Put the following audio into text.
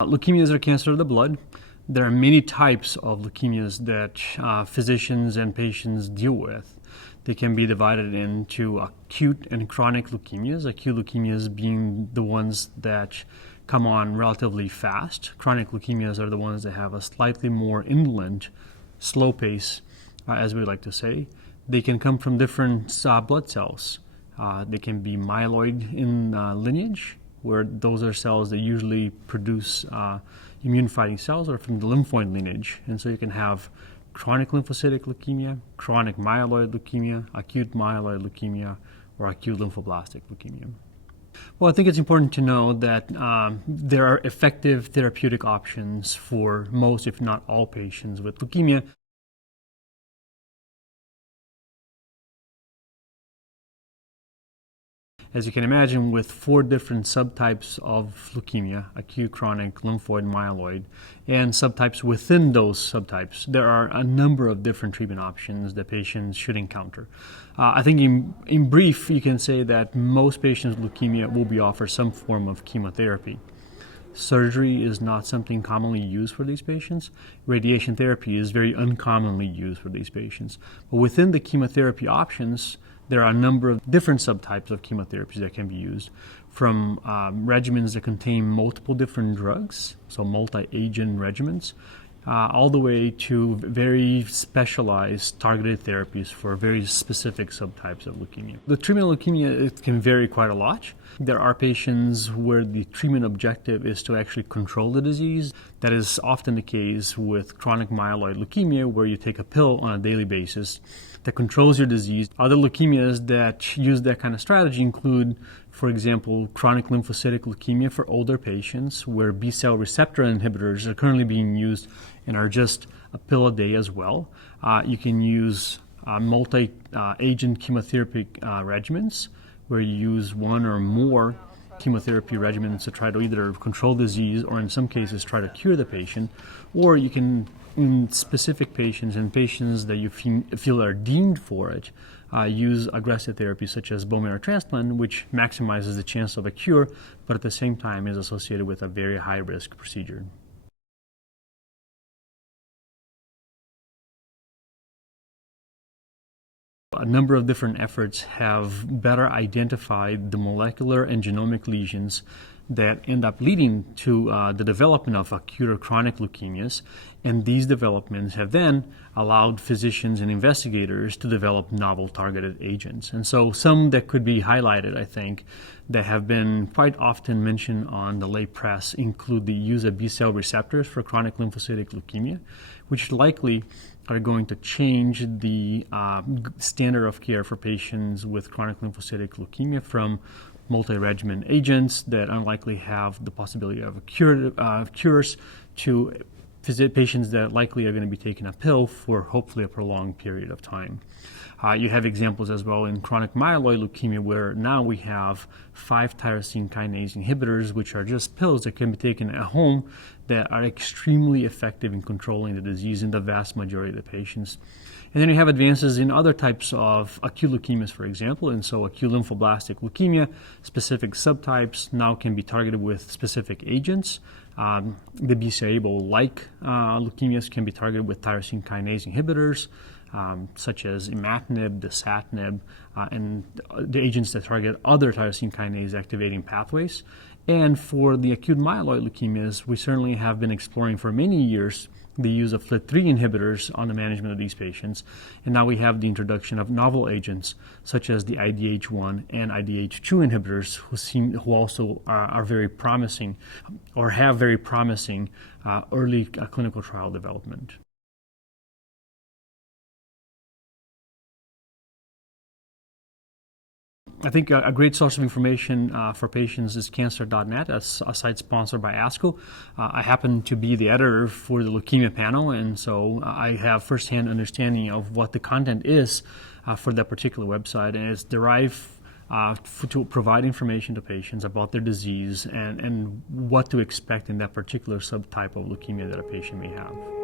Leukemias are cancer of the blood. There are many types of leukemias that physicians and patients deal with. They can be divided into acute and chronic leukemias. Acute leukemias being the ones that come on relatively fast. Chronic leukemias are the ones that have a slightly more indolent, slow pace, as we like to say. They can come from different blood cells. They can be myeloid in lineage, where those are cells that usually produce immune-fighting cells, or from the lymphoid lineage. And so you can have chronic lymphocytic leukemia, chronic myeloid leukemia, acute myeloid leukemia, or acute lymphoblastic leukemia. Well, I think it's important to know that there are effective therapeutic options for most, if not all, patients with leukemia. As you can imagine, with 4 different subtypes of leukemia, acute, chronic, lymphoid, myeloid, and subtypes within those subtypes, there are a number of different treatment options that patients should encounter. I think in brief, you can say that most patients with leukemia will be offered some form of chemotherapy. Surgery is not something commonly used for these patients. Radiation therapy is very uncommonly used for these patients. But within the chemotherapy options, there are a number of different subtypes of chemotherapies that can be used, from regimens that contain multiple different drugs, so multi-agent regimens, all the way to very specialized targeted therapies for very specific subtypes of leukemia. The treatment of leukemia, it can vary quite a lot. There are patients where the treatment objective is to actually control the disease. That is often the case with chronic myeloid leukemia, where you take a pill on a daily basis that controls your disease. Other leukemias that use that kind of strategy include, for example, chronic lymphocytic leukemia for older patients, where B-cell receptor inhibitors are currently being used and are just a pill a day as well. You can use multi-agent chemotherapy regimens, where you use one or more chemotherapy regimens to try to either control disease or in some cases try to cure the patient. Or you can, in specific patients and patients that you feel are deemed for it, use aggressive therapy such as bone marrow transplant, which maximizes the chance of a cure, but at the same time is associated with a very high-risk procedure. A number of different efforts have better identified the molecular and genomic lesions that end up leading to the development of acute or chronic leukemias, and these developments have then allowed physicians and investigators to develop novel targeted agents. And so some that could be highlighted, I think, that have been quite often mentioned on the lay press include the use of B-cell receptors for chronic lymphocytic leukemia, which likely are going to change the standard of care for patients with chronic lymphocytic leukemia from multi-regimen agents that unlikely have the possibility of cures to patients that likely are going to be taking a pill for hopefully a prolonged period of time. You have examples as well in chronic myeloid leukemia, where now we have 5 tyrosine kinase inhibitors, which are just pills that can be taken at home that are extremely effective in controlling the disease in the vast majority of the patients. And then you have advances in other types of acute leukemias, for example, and so acute lymphoblastic leukemia, specific subtypes now can be targeted with specific agents. The BCR-ABL-like leukemias can be targeted with tyrosine kinase inhibitors, such as imatinib, dasatinib, and the agents that target other tyrosine kinase activating pathways. And for the acute myeloid leukemias, we certainly have been exploring for many years the use of FLT3 inhibitors on the management of these patients. And now we have the introduction of novel agents such as the IDH1 and IDH2 inhibitors who also are very promising or have very promising early clinical trial development. I think a great source of information for patients is Cancer.Net, a site sponsored by ASCO. I happen to be the editor for the leukemia panel, and so I have firsthand understanding of what the content is for that particular website, and it's derived to provide information to patients about their disease and what to expect in that particular subtype of leukemia that a patient may have.